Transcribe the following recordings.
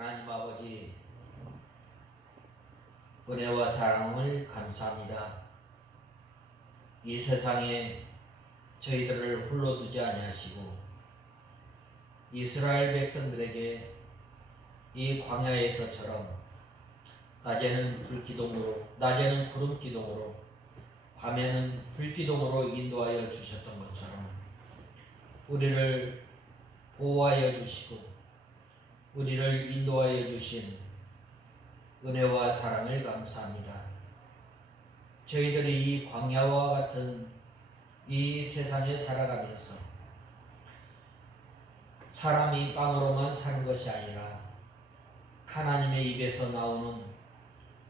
하나님 아버지, 은혜와 사랑을 감사합니다. 이 세상에 저희들을 홀로 두지 아니하시고 이스라엘 백성들에게 이 광야에서처럼 낮에는 구름 기둥으로 밤에는 불기둥으로 인도하여 주셨던 것처럼 우리를 보호하여 주시고 우리를 인도하여 주신 은혜와 사랑을 감사합니다. 저희들이 이 광야와 같은 이 세상에 살아가면서 사람이 빵으로만 사는 것이 아니라 하나님의 입에서 나오는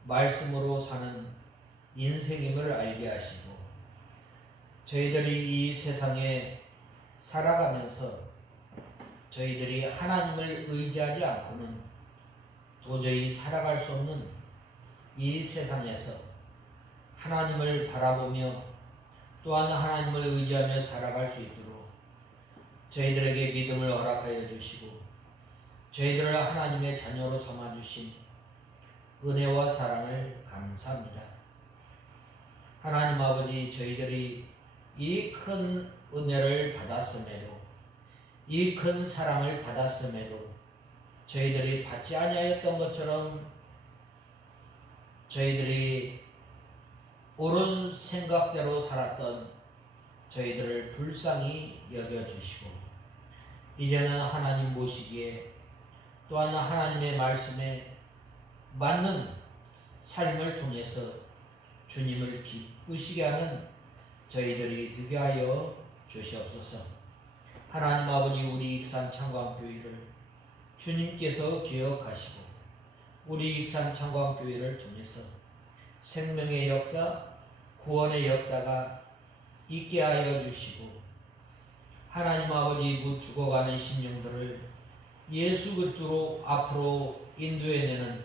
말씀으로 사는 인생임을 알게 하시고 저희들이 이 세상에 살아가면서 저희들이 하나님을 의지하지 않고는 도저히 살아갈 수 없는 이 세상에서 하나님을 바라보며 또한 하나님을 의지하며 살아갈 수 있도록 저희들에게 믿음을 허락하여 주시고 저희들을 하나님의 자녀로 삼아주신 은혜와 사랑을 감사합니다. 하나님 아버지, 저희들이 이 큰 은혜를 받았음에도 이 큰 사랑을 받았음에도 저희들이 받지 아니하였던 것처럼 저희들이 옳은 생각대로 살았던 저희들을 불쌍히 여겨주시고 이제는 하나님 모시기에 또한 하나님의 말씀에 맞는 삶을 통해서 주님을 기쁘시게 하는 저희들이 되게 하여 주시옵소서. 하나님 아버지, 우리 익산 창광교회를 주님께서 기억하시고 우리 익산 창광교회를 통해서 생명의 역사, 구원의 역사가 있게 하여 주시고 하나님 아버지, 죽어가는 심령들을 예수 그리스도로 앞으로 인도해내는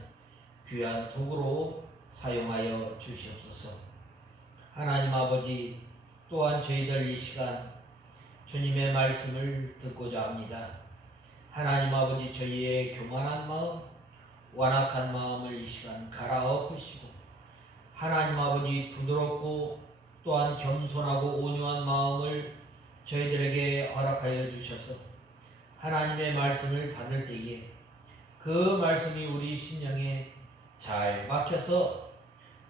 귀한 도구로 사용하여 주시옵소서. 하나님 아버지, 또한 저희들 이 시간 주님의 말씀을 듣고자 합니다. 하나님 아버지, 저희의 교만한 마음, 완악한 마음을 이 시간 갈아엎으시고 하나님 아버지, 부드럽고 또한 겸손하고 온유한 마음을 저희들에게 허락하여 주셔서 하나님의 말씀을 받을 때에 그 말씀이 우리 심령에 잘 박혀서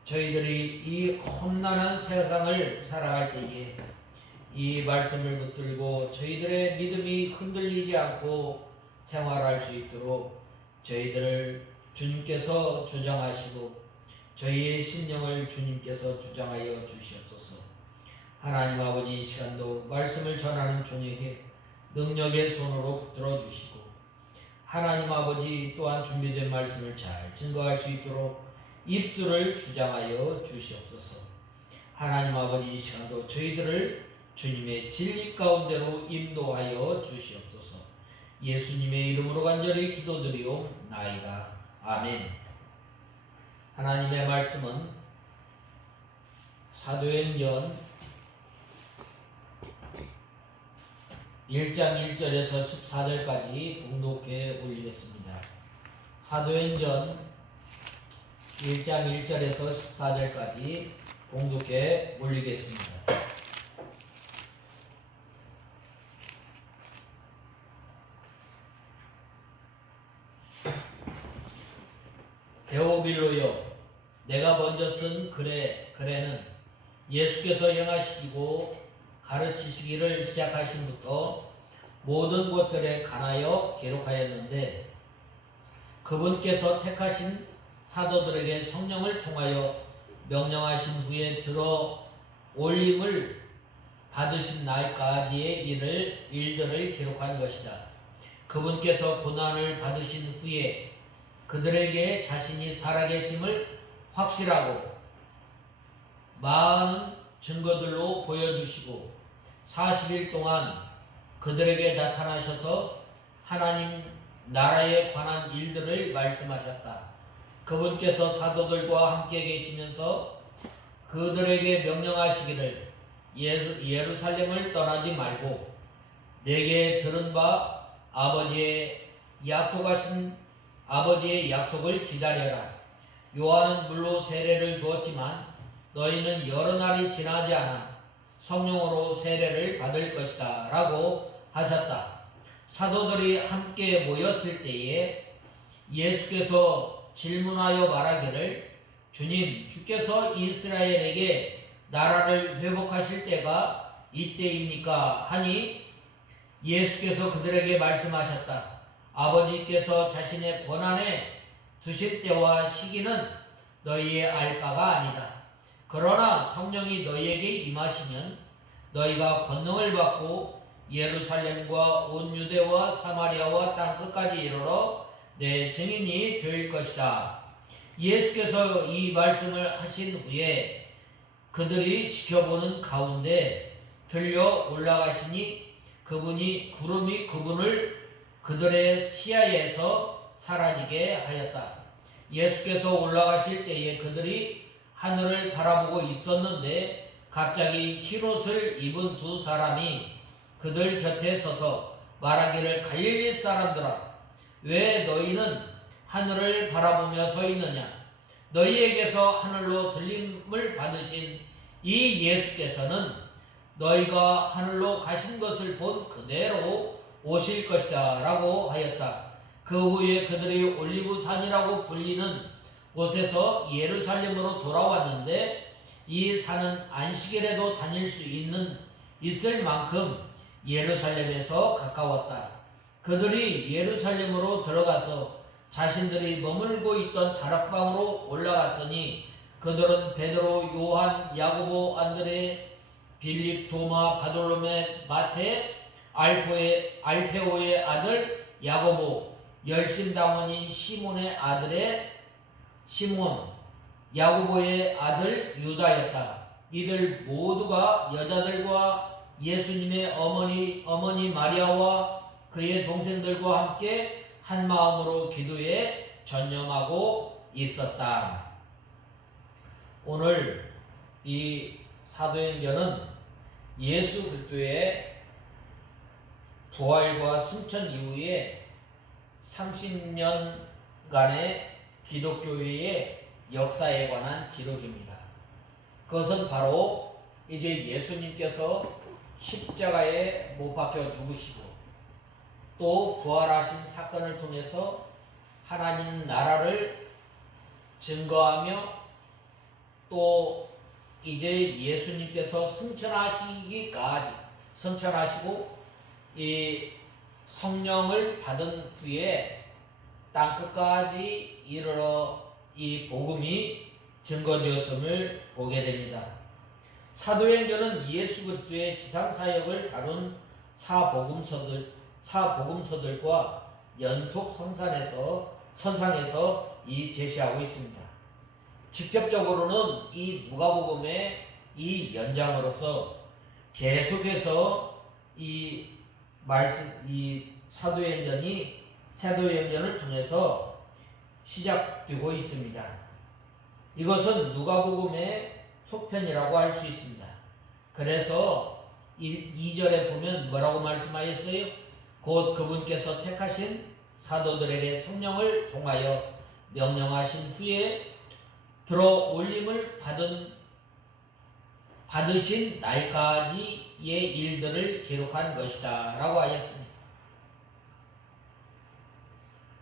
저희들이 이 험난한 세상을 살아갈 때에 이 말씀을 붙들고 저희들의 믿음이 흔들리지 않고 생활할 수 있도록 저희들을 주님께서 주장하시고 저희의 심령을 주님께서 주장하여 주시옵소서. 하나님 아버지, 이 시간도 말씀을 전하는 종에게 능력의 손으로 붙들어 주시고 하나님 아버지, 또한 준비된 말씀을 잘 증거할 수 있도록 입술을 주장하여 주시옵소서. 하나님 아버지, 이 시간도 저희들을 주님의 진리 가운데로 인도하여 주시옵소서. 예수님의 이름으로 간절히 기도드리옵나이다. 아멘. 하나님의 말씀은 사도행전 1장 1절에서 14절까지 봉독해 올리겠습니다. 사도행전 1장 1절에서 14절까지 봉독해 올리겠습니다. 데오빌로여, 내가 먼저 쓴 글에는 예수께서 행하시고 가르치시기를 시작하신부터 모든 곳들에 관하여 기록하였는데 그분께서 택하신 사도들에게 성령을 통하여 명령하신 후에 들어 올림을 받으신 날까지의 일들을 기록한 것이다. 그분께서 고난을 받으신 후에 그들에게 자신이 살아계심을 확실하고 많은 증거들로 보여주시고 40일 동안 그들에게 나타나셔서 하나님 나라에 관한 일들을 말씀하셨다. 그분께서 사도들과 함께 계시면서 그들에게 명령하시기를 예루살렘을 떠나지 말고 내게 들은 바 아버지의 약속하신 아버지의 약속을 기다려라. 요한은 물로 세례를 주었지만 너희는 여러 날이 지나지 않아 성령으로 세례를 받을 것이다 라고 하셨다. 사도들이 함께 모였을 때에 예수께서 질문하여 말하기를 주님, 주께서 이스라엘에게 나라를 회복하실 때가 이때입니까? 하니 예수께서 그들에게 말씀하셨다. 아버지께서 자신의 권한에 두실 때와 시기는 너희의 알 바가 아니다. 그러나 성령이 너희에게 임하시면 너희가 권능을 받고 예루살렘과 온 유대와 사마리아와 땅 끝까지 이르러 내 증인이 될 것이다. 예수께서 이 말씀을 하신 후에 그들이 지켜보는 가운데 들려 올라가시니 구름이 그분을 그들의 시야에서 사라지게 하였다. 예수께서 올라가실 때에 그들이 하늘을 바라보고 있었는데 갑자기 흰옷을 입은 두 사람이 그들 곁에 서서 말하기를 갈릴리 사람들아, 왜 너희는 하늘을 바라보며 서 있느냐? 너희에게서 하늘로 들림을 받으신 이 예수께서는 너희가 하늘로 가신 것을 본 그대로 오실 것이다 라고 하였다. 그 후에 그들이 올리브산이라고 불리는 곳에서 예루살렘으로 돌아왔는데 이 산은 안식일에도 다닐 수 있을 만큼 예루살렘에서 가까웠다. 그들이 예루살렘으로 들어가서 자신들이 머물고 있던 다락방으로 올라갔으니 그들은 베드로, 요한, 야고보, 안드레, 빌립, 도마, 바돌로메, 마테, 알페오의 아들 야고보, 열심당원인 시몬의 아들의 시몬, 야고보의 아들 유다였다. 이들 모두가 여자들과 예수님의 어머니 마리아와 그의 동생들과 함께 한 마음으로 기도에 전념하고 있었다. 오늘 이 사도행전은 예수 그리스도의 부활과 승천 이후에 30년간의 기독교회의 역사에 관한 기록입니다. 그것은 바로 이제 예수님께서 십자가에 못 박혀 죽으시고 또 부활하신 사건을 통해서 하나님 나라를 증거하며 또 이제 예수님께서 승천하시고 이 성령을 받은 후에 땅끝까지 이르러 이 복음이 증거되었음을 보게 됩니다. 사도행전은 예수 그리스도의 지상사역을 다룬 사복음서들과 연속 선상에서 제시하고 있습니다. 직접적으로는 이 누가복음의 이 연장으로서 계속해서 이 사도행전을 통해서 시작되고 있습니다. 이것은 누가복음의 속편이라고 할 수 있습니다. 그래서 2절에 보면 뭐라고 말씀하였어요? 곧 그분께서 택하신 사도들에게 성령을 통하여 명령하신 후에 들어 올림을 받으신 날까지의 일들을 기록한 것이다 라고 하였습니다.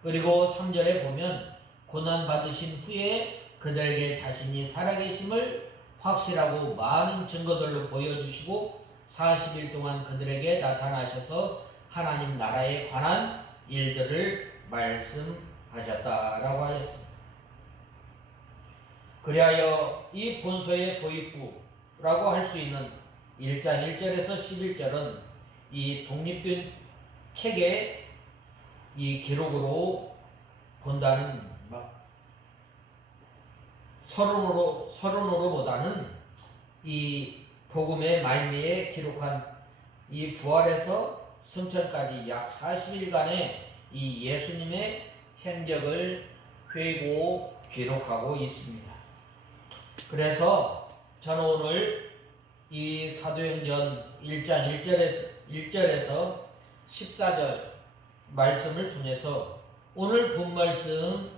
그리고 3절에 보면 고난 받으신 후에 그들에게 자신이 살아계심을 확실하고 많은 증거들로 보여주시고 40일 동안 그들에게 나타나셔서 하나님 나라에 관한 일들을 말씀하셨다라고 하였습니다. 그리하여 이 본서의 도입부라고 할 수 있는 1장 1절에서 11절은 이 독립된 책의 이 기록으로 본다는 서론으로보다는 이 복음의 말미에 기록한 이 부활에서 승천까지 약 40일간의 이 예수님의 행적을 회고 기록하고 있습니다. 그래서 저는 오늘 이 사도행전 1장 1절에서 14절 말씀을 통해서 오늘 본 말씀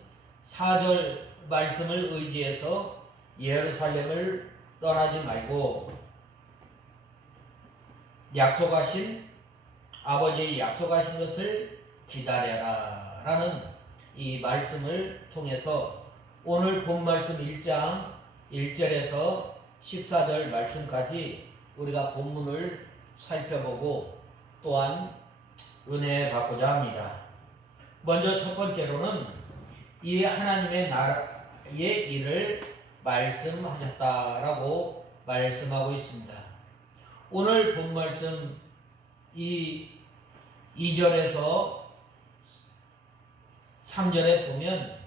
4절 말씀을 의지해서 예루살렘을 떠나지 말고 약속하신 아버지의 약속하신 것을 기다려라 라는 이 말씀을 통해서 오늘 본 말씀 1장 1절에서 14절 말씀까지 우리가 본문을 살펴보고 또한 은혜 받고자 합니다. 먼저 첫 번째로는 이 하나님의 나라의 일을 말씀하셨다라고 말씀하고 있습니다. 오늘 본 말씀 이 2절에서 3절에 보면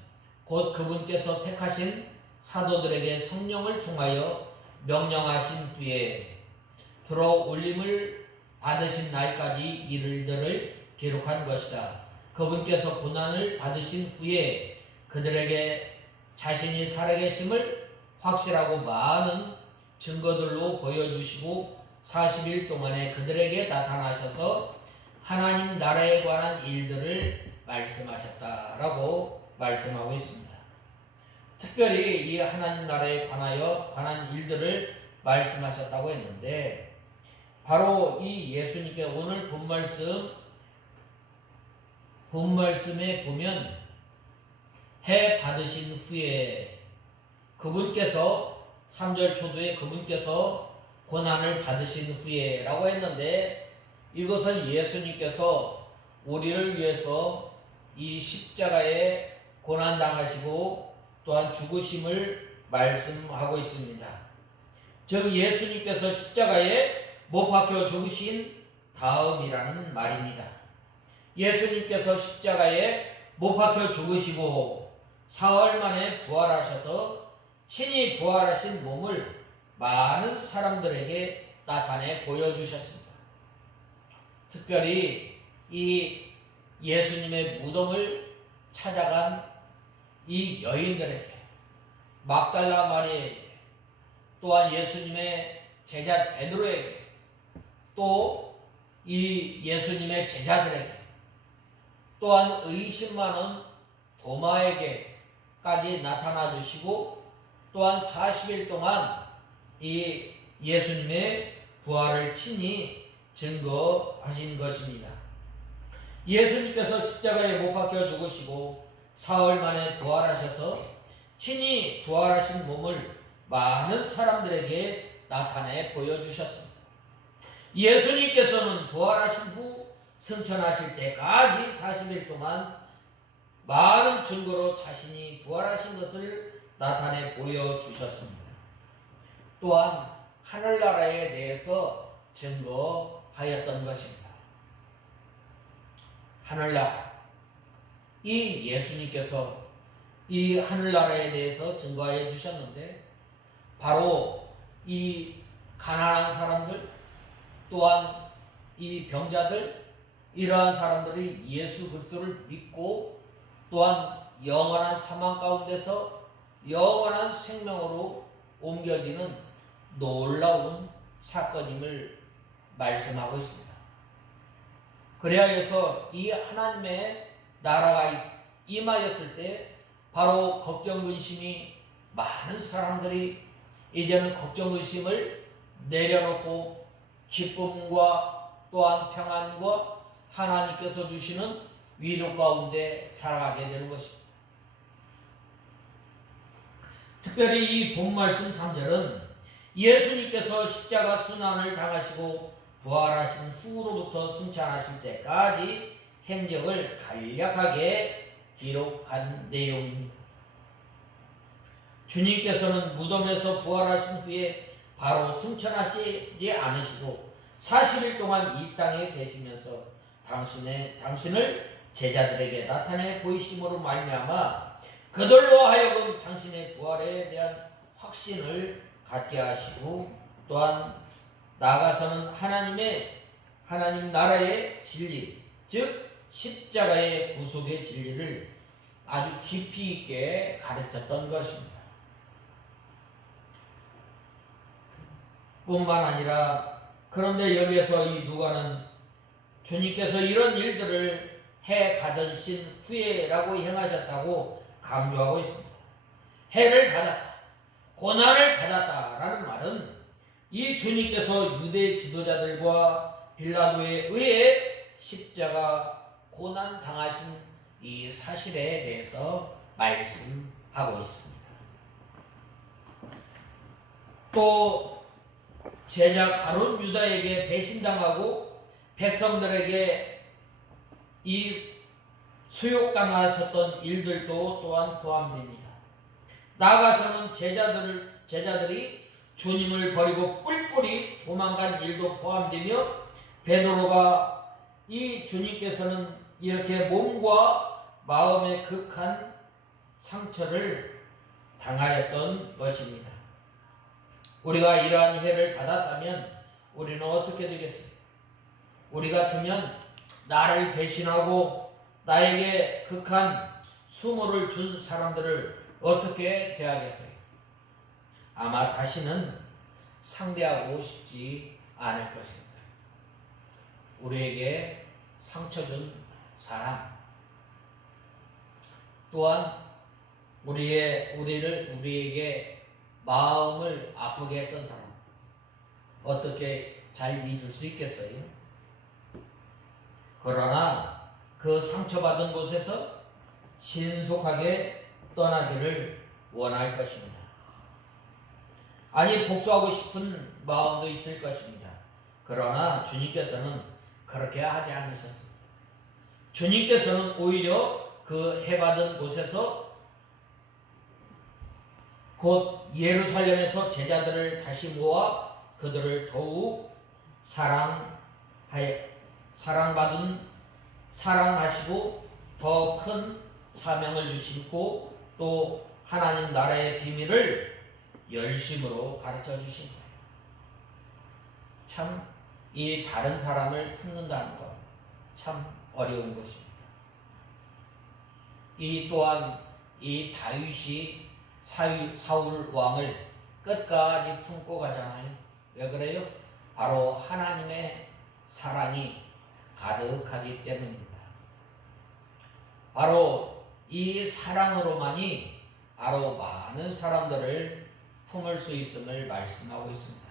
곧 그분께서 택하신 사도들에게 성령을 통하여 명령하신 후에 들어올림을 받으신 날까지 일들을 기록한 것이다. 그분께서 고난을 받으신 후에 그들에게 자신이 살아계심을 확실하고 많은 증거들로 보여주시고 40일 동안에 그들에게 나타나셔서 하나님 나라에 관한 일들을 말씀하셨다라고 말씀하고 있습니다. 특별히 이 하나님 나라에 관한 일들을 말씀하셨다고 했는데 바로 이 예수님께 오늘 본 말씀에 보면 해 받으신 후에 그분께서 3절 초두에 그분께서 고난을 받으신 후에 라고 했는데 이것은 예수님께서 우리를 위해서 이 십자가에 고난당하시고 또한 죽으심을 말씀하고 있습니다. 즉 예수님께서 십자가에 못 박혀 죽으신 다음이라는 말입니다. 예수님께서 십자가에 못 박혀 죽으시고 사흘 만에 부활하셔서 친히 부활하신 몸을 많은 사람들에게 나타내 보여주셨습니다. 특별히 이 예수님의 무덤을 찾아간 이 여인들에게 막달라 마리아에게 또한 예수님의 제자 베드로에게 또 이 예수님의 제자들에게 또한 의심 많은 도마에게까지 나타나 주시고 또한 40일 동안 이 예수님의 부활을 친히 증거하신 것입니다. 예수님께서 십자가에 못 박혀 죽으시고 사흘 만에 부활하셔서 친히 부활하신 몸을 많은 사람들에게 나타내 보여주셨습니다. 예수님께서는 부활하신 후 승천하실 때까지 40일 동안 많은 증거로 자신이 부활하신 것을 나타내 보여주셨습니다. 또한 하늘나라에 대해서 증거하였던 것입니다. 하늘나라, 이 예수님께서 이 하늘나라에 대해서 증거하여 주셨는데 바로 이 가난한 사람들 또한 이 병자들 이러한 사람들이 예수 그리스도를 믿고 또한 영원한 사망 가운데서 영원한 생명으로 옮겨지는 놀라운 사건임을 말씀하고 있습니다. 그래서 이 하나님의 나라가 임하였을 때 바로 걱정 근심이 많은 사람들이 이제는 걱정 근심을 내려놓고 기쁨과 또한 평안과 하나님께서 주시는 위로 가운데 살아가게 되는 것입니다. 특별히 이 본 말씀 3절은 예수님께서 십자가 순환을 당하시고 부활하신 후로부터 승천하실 때까지 행적을 간략하게 기록한 내용입니다. 주님께서는 무덤에서 부활하신 후에 바로 승천하시지 않으시고 40일 동안 이 땅에 계시면서 당신을 제자들에게 나타내 보이심으로 말미암아 그들로 하여금 당신의 부활에 대한 확신을 갖게 하시고 또한 나아가서는 하나님 나라의 진리, 즉 십자가의 구속의 진리를 아주 깊이 있게 가르쳤던 것입니다. 뿐만 아니라 그런데 여기에서 이 누가는 주님께서 이런 일들을 해 받으신 후에라고 행하셨다고 강조하고 있습니다. 해를 받았다, 고난을 받았다라는 말은 이 주님께서 유대 지도자들과 빌라도에 의해 십자가 고난 당하신 이 사실에 대해서 말씀하고 있습니다. 또 제자 가룟 유다에게 배신당하고 백성들에게 이 수욕당하셨던 일들도 또한 포함됩니다. 나아가서는 제자들이 주님을 버리고 뿔뿔이 도망간 일도 포함되며 베드로가 이 주님께서는 이렇게 몸과 마음의 극한 상처를 당하였던 것입니다. 우리가 이러한 해를 받았다면 우리는 어떻게 되겠어요? 우리 같으면 나를 배신하고 나에게 극한 수모를 준 사람들을 어떻게 대하겠어요? 아마 다시는 상대하고 싶지 않을 것입니다. 우리에게 상처 준 사람, 또한 우리에게 마음을 아프게 했던 사람, 어떻게 잘 잊을 수 있겠어요? 그러나 그 상처받은 곳에서 신속하게 떠나기를 원할 것입니다. 아니, 복수하고 싶은 마음도 있을 것입니다. 그러나 주님께서는 그렇게 하지 않으셨습니다. 주님께서는 오히려 그 해받은 곳에서 곧 예루살렘에서 제자들을 다시 모아 그들을 더욱 사랑하시고 더 큰 사명을 주시고 또 하나님 나라의 비밀을 열심으로 가르쳐 주신 거예요. 참 이 다른 사람을 품는다는 것 참 어려운 것입니다. 이 또한 이 다윗이 사울 왕을 끝까지 품고 가잖아요. 왜 그래요? 바로 하나님의 사랑이 가득하기 때문입니다. 바로 이 사랑으로만이 바로 많은 사람들을 품을 수 있음을 말씀하고 있습니다.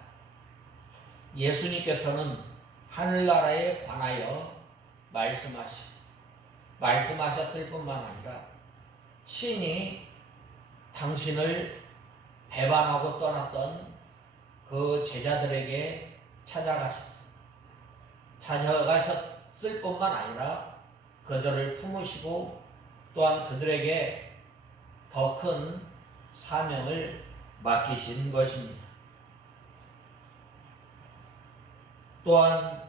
예수님께서는 하늘나라에 관하여 말씀하셨을 뿐만 아니라 친히 당신을 배반하고 떠났던 그 제자들에게 찾아가셨을 뿐만 아니라 그들을 품으시고 또한 그들에게 더 큰 사명을 맡기신 것입니다. 또한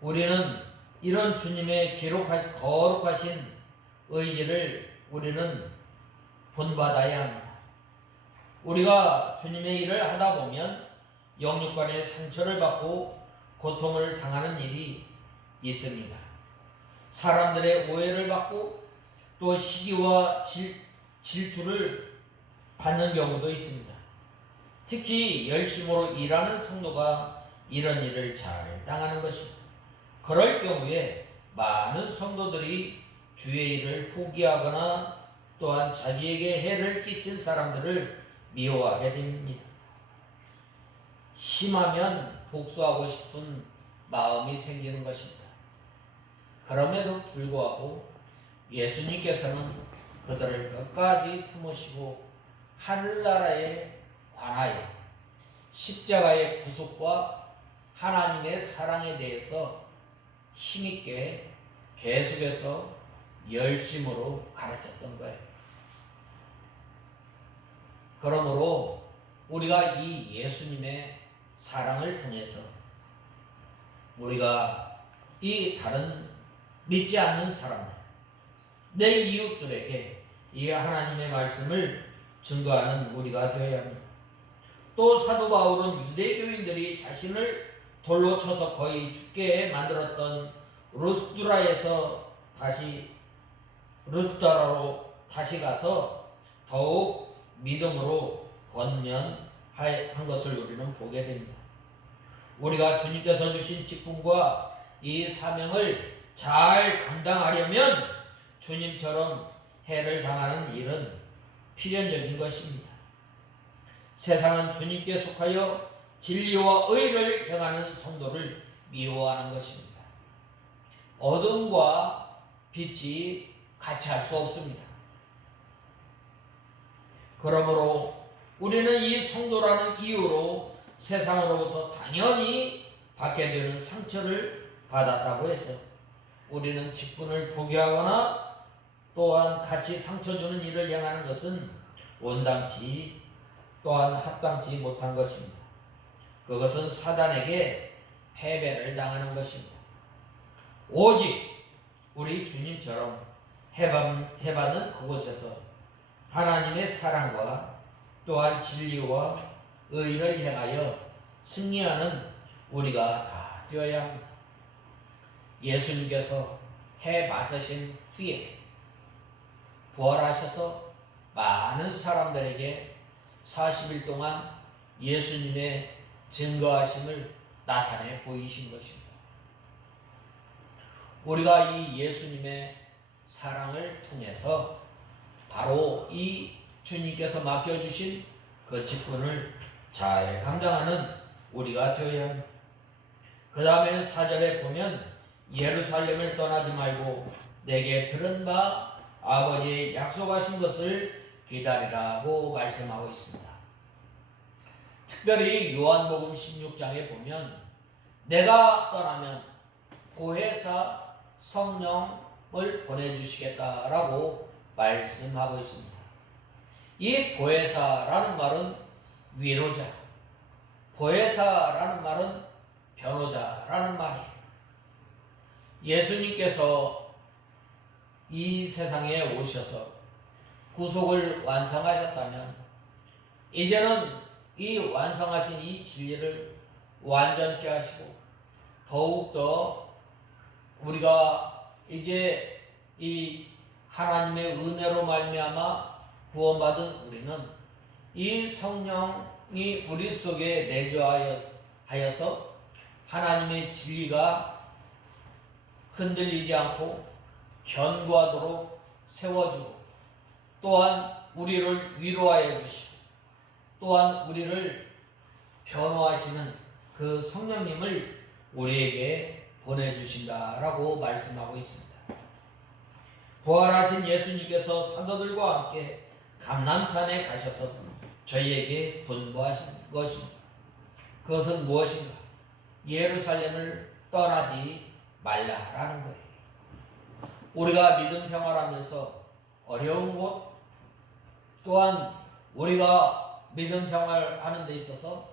우리는 이런 주님의 거룩하신 의지를 우리는 본받아야 합니다. 우리가 주님의 일을 하다 보면 영육간의 상처를 받고 고통을 당하는 일이 있습니다. 사람들의 오해를 받고 또 시기와 질투를 받는 경우도 있습니다. 특히 열심으로 일하는 성도가 이런 일을 잘 당하는 것입니다. 그럴 경우에 많은 성도들이 주의 일을 포기하거나 또한 자기에게 해를 끼친 사람들을 미워하게 됩니다. 심하면 복수하고 싶은 마음이 생기는 것입니다. 그럼에도 불구하고 예수님께서는 그들을 끝까지 품으시고 하늘나라에 관하여 십자가의 구속과 하나님의 사랑에 대해서 힘있게 계속해서 열심으로 가르쳤던 거예요. 그러므로 우리가 이 예수님의 사랑을 통해서 우리가 이 다른 믿지 않는 사람들, 내 이웃들에게 이 하나님의 말씀을 증거하는 우리가 되어야 합니다. 또 사도 바울은 유대교인들이 자신을 돌로 쳐서 거의 죽게 만들었던 루스드라로 다시 가서 더욱 믿음으로 권면한 것을 우리는 보게 됩니다. 우리가 주님께서 주신 직분과 이 사명을 잘 감당하려면 주님처럼 해를 당하는 일은 필연적인 것입니다. 세상은 주님께 속하여 진리와 의를 행하는 성도를 미워하는 것입니다. 어둠과 빛이 같이 할 수 없습니다. 그러므로 우리는 이 성도라는 이유로 세상으로부터 당연히 받게 되는 상처를 받았다고 해서 우리는 직분을 포기하거나 또한 같이 상처 주는 일을 행하는 것은 원당치 또한 합당치 못한 것입니다. 그것은 사단에게 패배를 당하는 것입니다. 오직 우리 주님처럼 해받는 그곳에서 하나님의 사랑과 또한 진리와 의를 행하여 승리하는 우리가 다 되어야 합니다. 예수님께서 해 맞으신 후에 부활하셔서 많은 사람들에게 40일 동안 예수님의 증거하심을 나타내 보이신 것입니다. 우리가 이 예수님의 사랑을 통해서 바로 이 주님께서 맡겨주신 그 직분을 잘 감당하는 우리가 되어야 합니다. 그 다음에는 4절에 보면 예루살렘을 떠나지 말고 내게 들은 바 아버지의 약속하신 것을 기다리라고 말씀하고 있습니다. 특별히 요한복음 16장에 보면 내가 떠나면 보혜사 성령을 보내주시겠다라고 말씀하고 있습니다. 이 보혜사라는 말은 위로자, 보혜사라는 말은 변호자라는 말이에요. 예수님께서 이 세상에 오셔서 구속을 완성하셨다면 이제는 이 완성하신 이 진리를 완전케 하시고 더욱더 우리가 이제 이 하나님의 은혜로 말미암아 구원받은 우리는 이 성령이 우리 속에 내주하여서 하나님의 진리가 흔들리지 않고 견고하도록 세워주고 또한 우리를 위로하여 주시고 또한 우리를 변호하시는 그 성령님을 우리에게 보내주신다라고 말씀하고 있습니다. 부활하신 예수님께서 사도들과 함께 감람산에 가셔서 저희에게 분부하신 것입니다. 그것은 무엇인가? 예루살렘을 떠나지 말라라는 거예요. 우리가 믿음 생활하면서 어려운 곳 또한 우리가 믿음 생활하는 데 있어서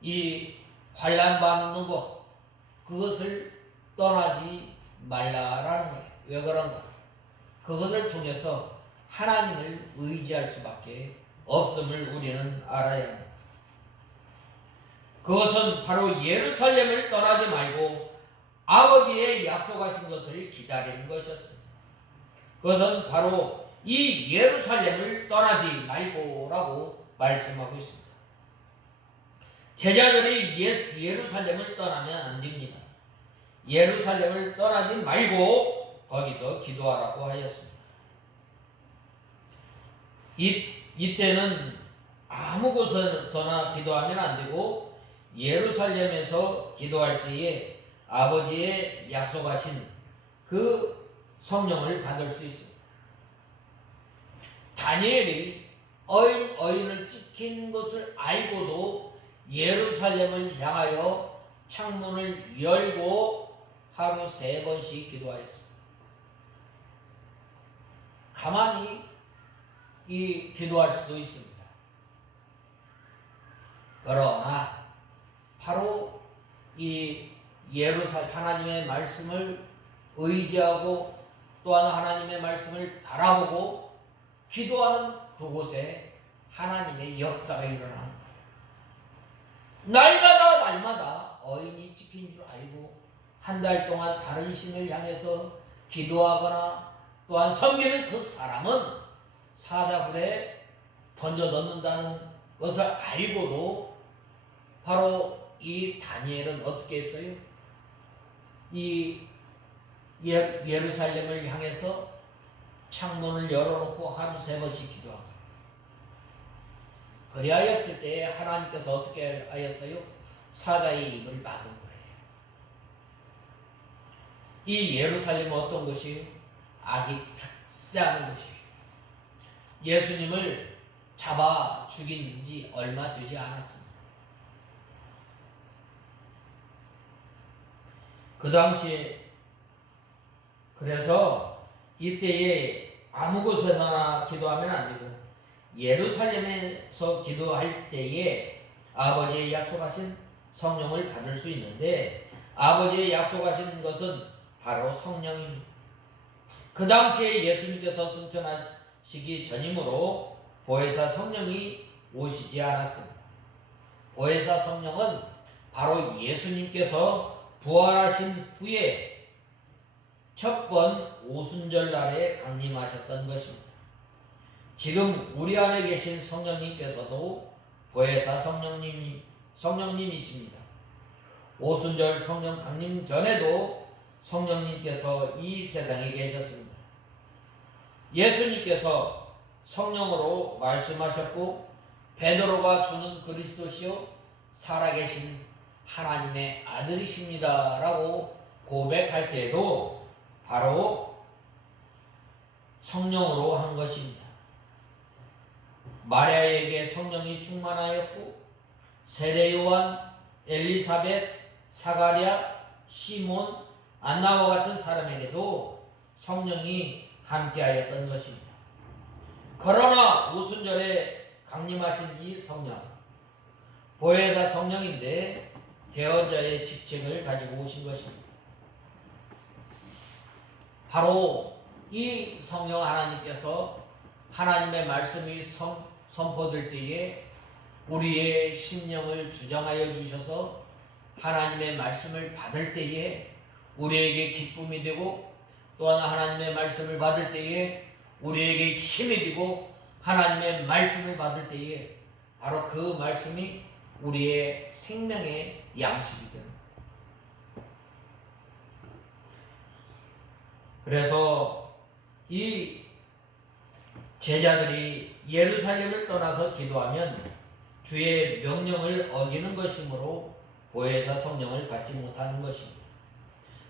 이 환난 받는 것 그것을 떠나지 말라라는 거예요. 왜 그런가? 그것을 통해서 하나님을 의지할 수밖에 없음을 우리는 알아야 합니다. 그것은 바로 예루살렘을 떠나지 말고 아버지의 약속하신 것을 기다리는 것이었습니다. 그것은 바로 이 예루살렘을 떠나지 말고라고 말씀하고 있습니다. 제자들이 예루살렘을 떠나면 안 됩니다. 예루살렘을 떠나지 말고 거기서 기도하라고 하였습니다. 이때는 아무 곳에서나 기도하면 안 되고 예루살렘에서 기도할 때에 아버지의 약속하신 그 성령을 받을 수 있습니다. 다니엘이 어인을 지킨 것을 알고도 예루살렘을 향하여 창문을 열고 하루 3번씩 기도하였습니다. 가만히 기도할 수도 있습니다. 그러나 바로 이 하나님의 말씀을 의지하고 또한 하나님의 말씀을 바라보고 기도하는 그곳에 하나님의 역사가 일어나는 거예요. 날마다 어인이 지킨 줄 알고 한 달 동안 다른 신을 향해서 기도하거나 또한 섬기는 그 사람은 사자굴에 던져 넣는다는 것을 알고도 바로 이 다니엘은 어떻게 했어요? 이 예루살렘을 향해서 창문을 열어놓고 하루 3번씩 기도합니다. 그리하였을 때 하나님께서 어떻게 하였어요? 사자의 입을 막은 거예요. 이 예루살렘은 어떤 곳이에요? 악이 특사하는 곳이에요. 예수님을 잡아 죽인 지 얼마 되지 않았습니다. 그 당시에 그래서 이때에 아무 곳에서나 기도하면 안 되고 예루살렘에서 기도할 때에 아버지의 약속하신 성령을 받을 수 있는데 아버지의 약속하신 것은 바로 성령입니다. 그 당시에 예수님께서 승천하시기 전이므로 보혜사 성령이 오시지 않았습니다. 보혜사 성령은 바로 예수님께서 부활하신 후에 첫 번 오순절 날에 강림하셨던 것입니다. 지금 우리 안에 계신 성령님께서도 보혜사 성령님이십니다. 오순절 성령 강림 전에도 성령님께서 이 세상에 계셨습니다. 예수님께서 성령으로 말씀하셨고 베드로가 주는 그리스도시요 살아계신 하나님의 아들이십니다 라고 고백할 때에도 바로 성령으로 한 것입니다. 마리아에게 성령이 충만하였고 세례 요한, 엘리사벳, 사가랴, 시몬, 안나와 같은 사람에게도 성령이 함께하였던 것입니다. 그러나 오순절에 강림하신 이 성령, 보혜사 성령인데 대언자의 직책을 가지고 오신 것입니다. 바로 이 성령 하나님께서 하나님의 말씀이 선포될 때에 우리의 심령을 주장하여 주셔서 하나님의 말씀을 받을 때에 우리에게 기쁨이 되고 또한 하나님의 말씀을 받을 때에 우리에게 힘이 되고 하나님의 말씀을 받을 때에 바로 그 말씀이 우리의 생명의 양식이 됩니다. 그래서 이 제자들이 예루살렘을 떠나서 기도하면 주의 명령을 어기는 것이므로 보혜사 성령을 받지 못하는 것입니다.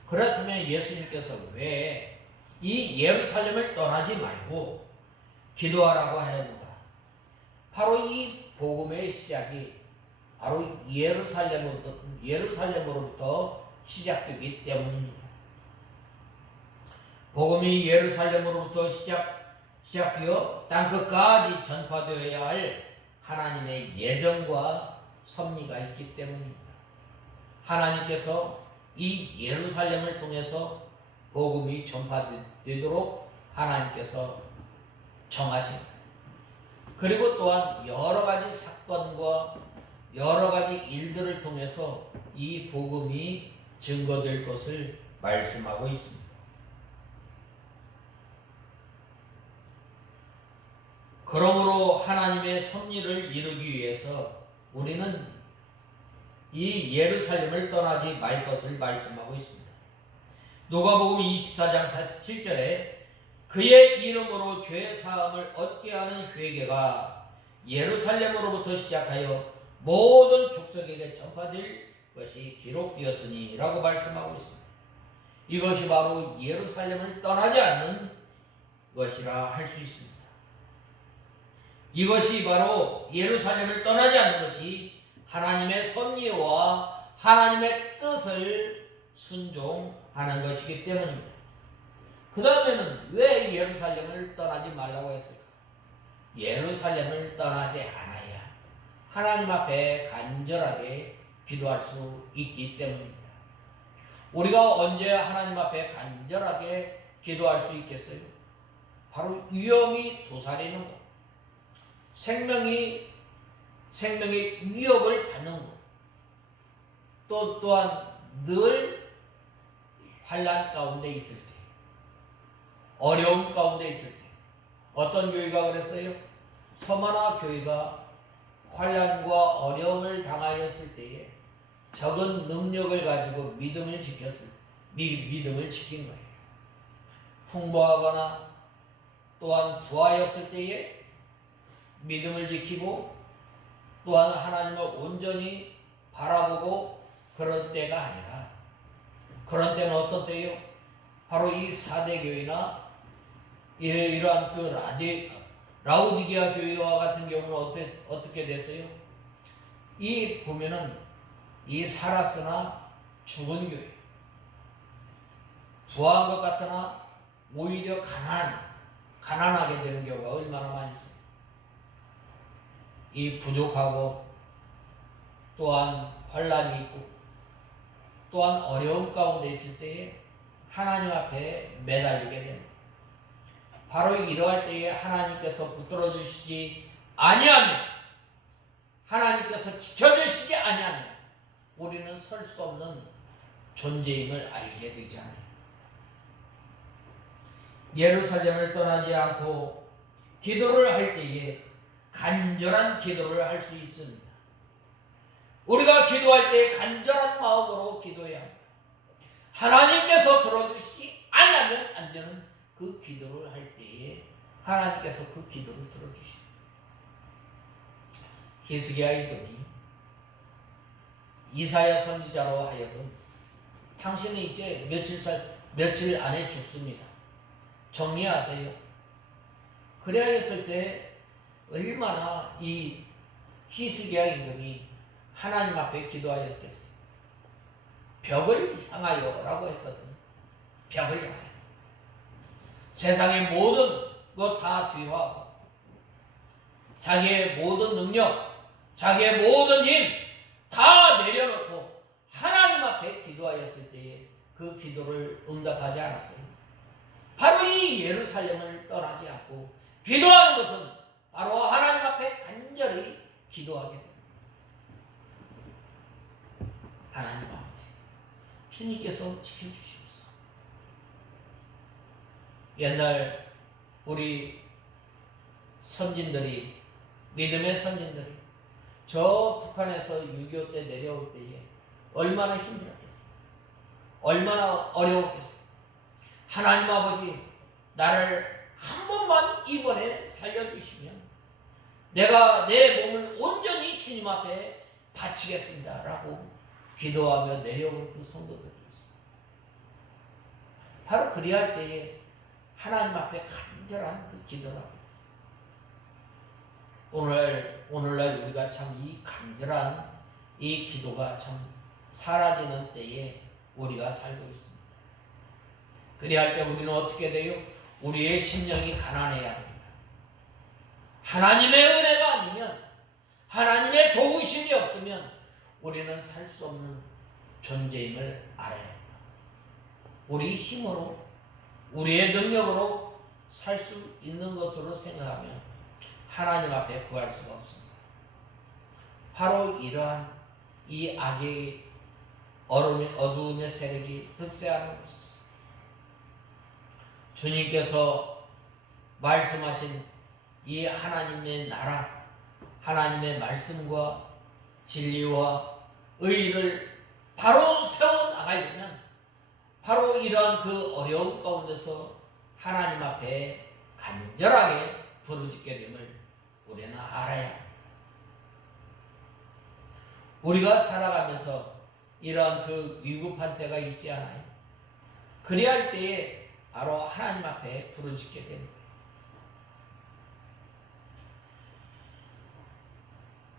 그렇다면 예수님께서 왜 이 예루살렘을 떠나지 말고 기도하라고 하였는가? 바로 이 복음의 시작이 바로 예루살렘으로부터 시작되기 때문입니다. 복음이 예루살렘으로부터 시작되어 땅끝까지 전파되어야 할 하나님의 예정과 섭리가 있기 때문입니다. 하나님께서 이 예루살렘을 통해서 복음이 전파되도록 하나님께서 정하십니다. 그리고 또한 여러 가지 사건과 여러 가지 일들을 통해서 이 복음이 증거될 것을 말씀하고 있습니다. 그러므로 하나님의 섭리를 이루기 위해서 우리는 이 예루살렘을 떠나지 말 것을 말씀하고 있습니다. 누가복음 24장 47절에 그의 이름으로 죄 사함을 얻게 하는 회개가 예루살렘으로부터 시작하여 모든 족속에게 전파될 것이 기록되었으니 라고 말씀하고 있습니다. 이것이 바로 예루살렘을 떠나지 않는 것이라 할 수 있습니다. 이것이 바로 예루살렘을 떠나지 않는 것이 하나님의 섭리와 하나님의 뜻을 순종하는 것이기 때문입니다. 그 다음에는 왜 예루살렘을 떠나지 말라고 했을까? 예루살렘을 떠나지 않아야 하나님 앞에 간절하게 기도할 수 있기 때문입니다. 우리가 언제 하나님 앞에 간절하게 기도할 수 있겠어요? 바로 위험이 도사리는 것, 생명의 위협을 받는 것, 또한 늘 환난 가운데 있을 때, 어려움 가운데 있을 때, 어떤 교회가 그랬어요? 서머나 교회가 환난과 어려움을 당하였을 때에 적은 능력을 가지고 믿음을 지켰을 때, 믿음을 지킨 거예요. 풍부하거나 또한 부하였을 때에 믿음을 지키고 또한 하나님을 온전히 바라보고 그런 때가 아니라, 그런 때는 어떤 때요? 바로 이 사대교회나 이러한 그 라우디게아 교회와 같은 경우는 어떻게 됐어요? 이 보면은 이 살았으나 죽은 교회, 부한 것 같으나 오히려 가난하게 되는 경우가 얼마나 많이 있어요. 이 부족하고 또한 환란이 있고 또한 어려움 가운데 있을 때에 하나님 앞에 매달리게 됩니다. 바로 이러할 때에 하나님께서 붙들어 주시지 아니하면, 하나님께서 지켜주시지 아니하면 우리는 설 수 없는 존재임을 알게 되잖아요. 예루살렘을 떠나지 않고 기도를 할 때에 간절한 기도를 할 수 있습니다. 우리가 기도할 때 간절한 마음으로 기도해야 합니다. 하나님께서 들어주시지 아니하면 안 되는 그 기도를 할 때에 하나님께서 그 기도를 들어주십니다. 히스기야 이름이 이사야 선지자로 하여금 당신은 이제 며칠 안에 죽습니다. 정리하세요. 그래야 했을 때 얼마나 이 히스기야 임금이 하나님 앞에 기도하였겠어요. 벽을 향하여라고 했거든요. 벽을 향하여. 세상의 모든 것 다 뒤화하고 자기의 모든 능력, 자기의 모든 힘 다 내려놓고 하나님 앞에 기도하였을 때에 그 기도를 응답하지 않았어요. 바로 이 예루살렘을 떠나지 않고 기도하는 것은 바로 하나님 앞에 간절히 기도하게 됩니다. 하나님 아버지, 주님께서 지켜주시옵소서. 옛날 우리 선진들이, 믿음의 선진들이 저 북한에서 6.25 때 내려올 때에 얼마나 힘들었겠어요. 얼마나 어려웠겠어요. 하나님 아버지, 나를 한 번만 이번에 살려주시면 내가 내 몸을 온전히 주님 앞에 바치겠습니다 라고 기도하며 내려온 그 성도들이 있어요. 바로 그리할 때에 하나님 앞에 간절한 그 기도를 합니다. 오늘날 우리가 참 이 간절한 이 기도가 참 사라지는 때에 우리가 살고 있습니다. 그리할 때 우리는 어떻게 돼요? 우리의 심령이 가난해야 합니다. 하나님의 은혜가 아니면, 하나님의 도우심이 없으면 우리는 살 수 없는 존재임을 알아야 합니다. 우리 힘으로, 우리의 능력으로 살 수 있는 것으로 생각하면 하나님 앞에 구할 수가 없습니다. 바로 이러한 이 악의 어두움의 세력이 득세하는 것이었습니다. 주님께서 말씀하신 이 하나님의 나라, 하나님의 말씀과 진리와 의를 바로 세워나가려면 바로 이러한 그 어려움 가운데서 하나님 앞에 간절하게 부르짖게 됨을 우리는 알아야 합니다. 우리가 살아가면서 이러한 그 위급한 때가 있지 않아요? 그리할 때에 바로 하나님 앞에 부르짖게 됩니다.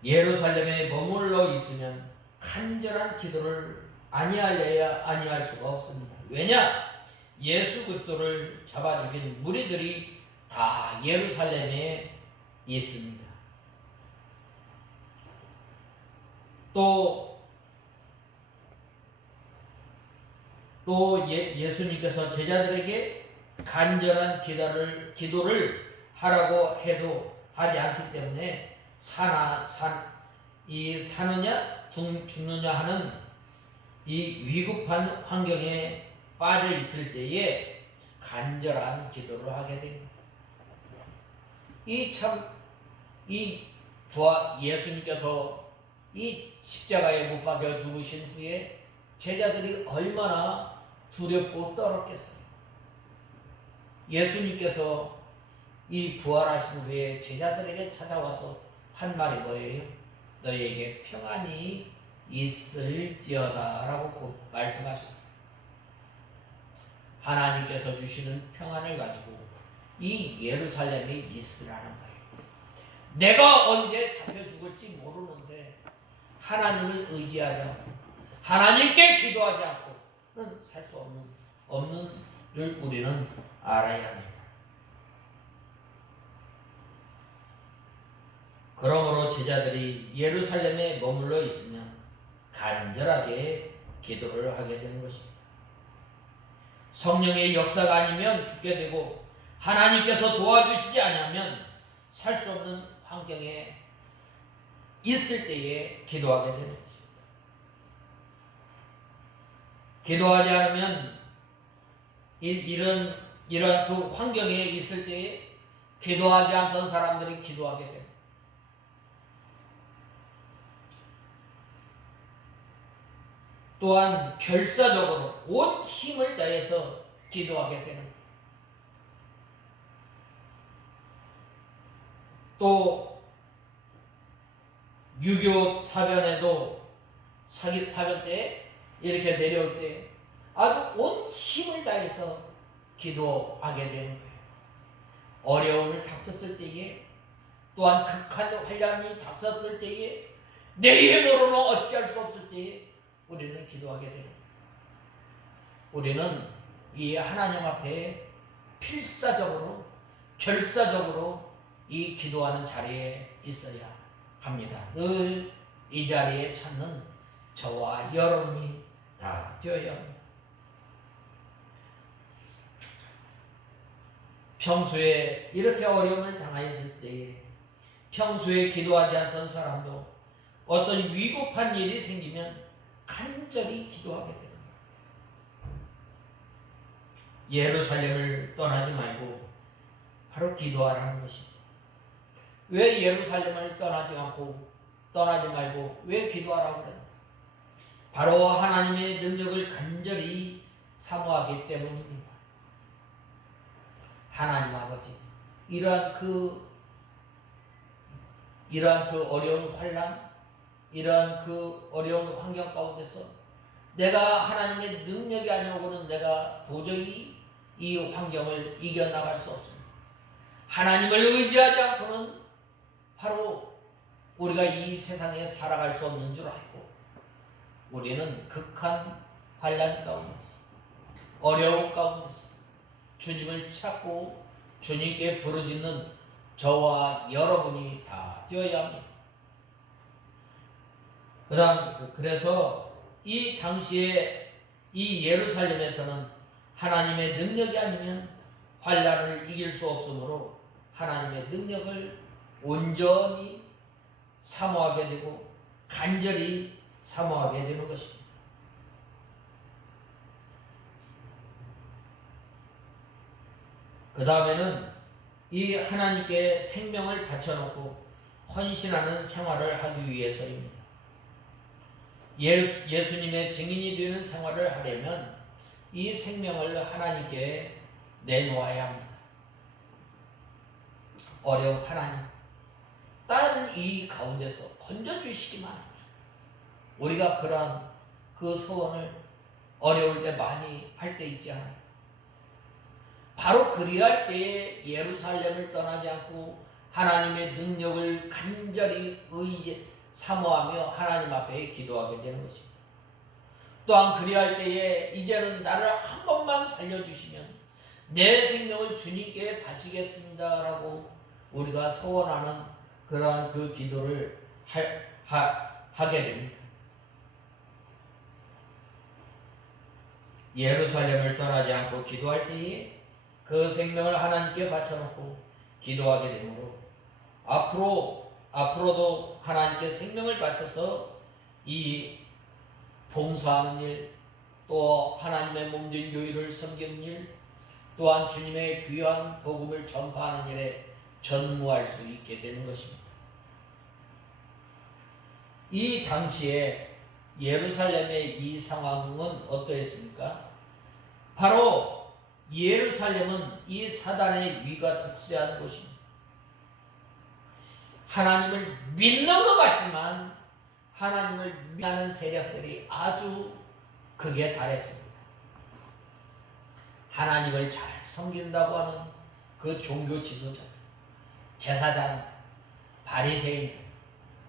예루살렘에 머물러 있으면 간절한 기도를 아니할 수가 없습니다. 왜냐? 예수 그리스도를 잡아 죽인 무리들이 다 예루살렘에 있습니다. 또 예수님께서 제자들에게 간절한 기도를 하라고 해도 하지 않기 때문에 사느냐 죽느냐 하는 이 위급한 환경에 빠져 있을 때에 간절한 기도를 하게 됩니다. 예수님께서 이 십자가에 못 박혀 죽으신 후에 제자들이 얼마나 두렵고 떨었겠어요. 예수님께서 이 부활하신 후에 제자들에게 찾아와서 한 말이 뭐예요? 너희에게 평안이 있을지어다 라고 말씀하십니다. 하나님께서 주시는 평안을 가지고 이 예루살렘에 있으라는 거예요. 내가 언제 잡혀 죽을지 모르는데 하나님을 의지하지 않고 하나님께 기도하지 않고는 살 수 없는 줄 우리는 알아야 합니다. 그러므로 제자들이 예루살렘에 머물러 있으면 간절하게 기도를 하게 되는 것입니다. 성령의 역사가 아니면 죽게 되고 하나님께서 도와주시지 않으면 살 수 없는 환경에 있을 때에 기도하게 되는 것입니다. 기도하지 않으면 이런 그 환경에 있을 때에 기도하지 않던 사람들이 기도하게 됩니다. 또한 결사적으로 온 힘을 다해서 기도하게 되는 거예요. 또 유교 사변에도 사변 때 이렇게 내려올 때 아주 온 힘을 다해서 기도하게 되는 거예요. 어려움을 닥쳤을 때에 또한 극한 환란이 닥쳤을 때에 내 힘으로는 어찌할 수 없을 때에 우리는 기도하게 되는 거예요. 우리는 이 하나님 앞에 필사적으로 결사적으로 이 기도하는 자리에 있어야 합니다. 늘 이 자리에 찾는 저와 여러분이 다 되어야 합니다. 평소에 이렇게 어려움을 당하였을 때에 평소에 기도하지 않던 사람도 어떤 위급한 일이 생기면 간절히 기도하게 됩니다. 예루살렘을 떠나지 말고 바로 기도하라는 것입니다. 왜 예루살렘을 떠나지 말고 왜 기도하라고 그랬나? 바로 하나님의 능력을 간절히 사모하기 때문입니다. 하나님 아버지, 이러한 그 어려운 환난, 이러한 그 어려운 환경 가운데서 내가 하나님의 능력이 아니오고는 내가 도저히 이 환경을 이겨나갈 수 없습니다. 하나님을 의지하지 않고는 바로 우리가 이 세상에 살아갈 수 없는 줄 알고 우리는 극한 환난 가운데서 어려움 가운데서 주님을 찾고 주님께 부르짖는 저와 여러분이 다 되어야 합니다. 그래서 이 당시에 이 예루살렘에서는 하나님의 능력이 아니면 환난을 이길 수 없으므로 하나님의 능력을 온전히 사모하게 되고 간절히 사모하게 되는 것입니다. 그 다음에는 이 하나님께 생명을 바쳐놓고 헌신하는 생활을 하기 위해서입니다. 예수님의 증인이 되는 생활을 하려면 이 생명을 하나님께 내놓아야 합니다. 어려운 하나님, 다른 이 가운데서 건져주시기만 합니다. 우리가 그러한 그 소원을 어려울 때 많이 할 때 있지 않아요? 바로 그리할 때에 예루살렘을 떠나지 않고 하나님의 능력을 간절히 사모하며 하나님 앞에 기도하게 되는 것입니다. 또한 그리할 때에 이제는 나를 한 번만 살려주시면 내 생명을 주님께 바치겠습니다 라고 우리가 소원하는 그러한 그 기도를 하게 됩니다. 예루살렘을 떠나지 않고 기도할 때에 그 생명을 하나님께 바쳐놓고 기도하게 되므로 앞으로도 하나님께 생명을 바쳐서 이 봉사하는 일, 또 하나님의 몸된 교회를 섬기는 일, 또한 주님의 귀한 복음을 전파하는 일에 전무할 수 있게 되는 것입니다. 이 당시에 예루살렘의 이 상황은 어떠했습니까? 바로 예루살렘은 이 사단의 위가 득세한 곳입니다. 하나님을 믿는 것 같지만 하나님을 믿는 세력들이 아주 극에 달했습니다. 하나님을 잘 섬긴다고 하는 그 종교 지도자들, 제사장, 바리새인들,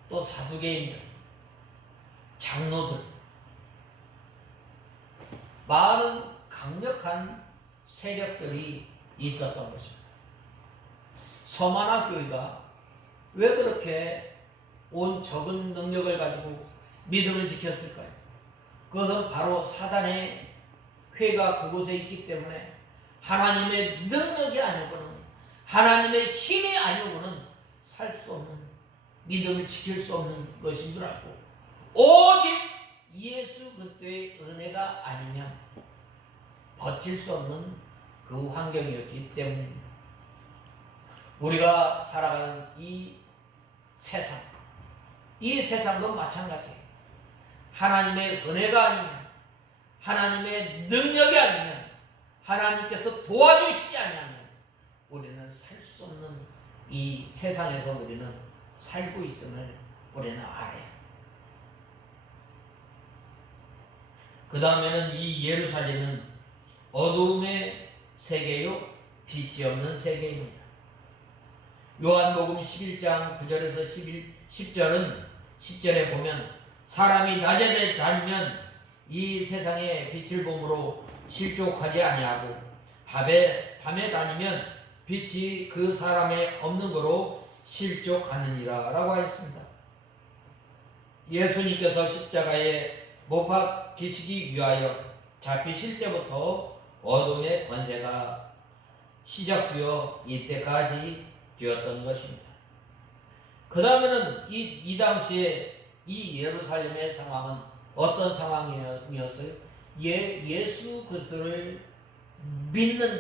또 사두개인들, 장로들, 많은 강력한 세력들이 있었던 것입니다. 서만화 교회가 왜 그렇게 온 적은 능력을 가지고 믿음을 지켰을까요? 그것은 바로 사단의 회가 그곳에 있기 때문에 하나님의 능력이 아니고는, 하나님의 힘이 아니고는 살 수 없는, 믿음을 지킬 수 없는 것인 줄 알고, 오직 예수 그리스도의 은혜가 아니면 버틸 수 없는 그 환경이었기 때문입니다. 우리가 살아가는 이 세상도 마찬가지예요. 하나님의 은혜가 아니면, 하나님의 능력이 아니면, 하나님께서 도와주시지 않으면 우리는 살 수 없는 이 세상에서 우리는 살고 있음을 우리는 알아요. 그 다음에는 이 예루살렘은 어두움의 세계요 빛이 없는 세계입니다. 요한복음 11장 9절에서 10절에 보면 사람이 낮에 다니면 이 세상의 빛을 보므로 실족하지 아니하고 밤에 다니면 빛이 그 사람에 없는 거로 실족하느니라 라고 하였습니다. 예수님께서 십자가에 못 박히시기 위하여 잡히실 때부터 어둠의 권세가 시작되어 이때까지 되었던 것입니다. 그 다음에는 이 당시에 이 예루살렘의 상황은 어떤 상황이었어요? 예수 그리스도를 믿는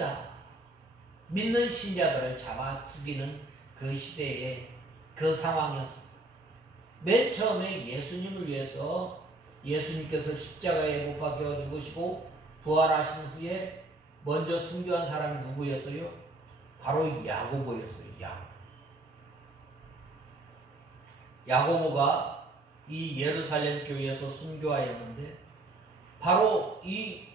신자들을 잡아 죽이는 그 시대의 그 상황이었습니다. 맨 처음에 예수님을 위해서 예수님께서 십자가에 못 박혀 죽으시고 부활하신 후에 먼저 순교한 사람이 누구였어요? 바로 야고보였어요. 야고보가 이 예루살렘 교회에서 순교하였는데 바로 이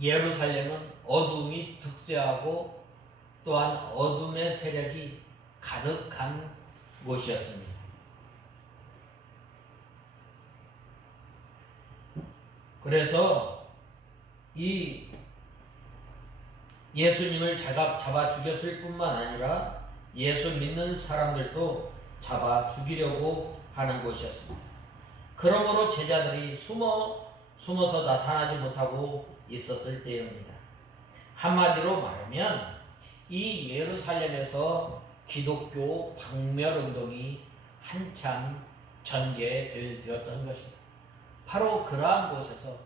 예루살렘은 어둠이 득세하고 또한 어둠의 세력이 가득한 곳이었습니다. 그래서 이 예수님을 잡아 죽였을 뿐만 아니라 예수 믿는 사람들도 잡아 죽이려고 하는 곳이었습니다. 그러므로 제자들이 숨어서 나타나지 못하고 있었을 때입니다. 한마디로 말하면 이 예루살렘에서 기독교 박멸운동이 한참 전개되었던 것입니다. 바로 그러한 곳에서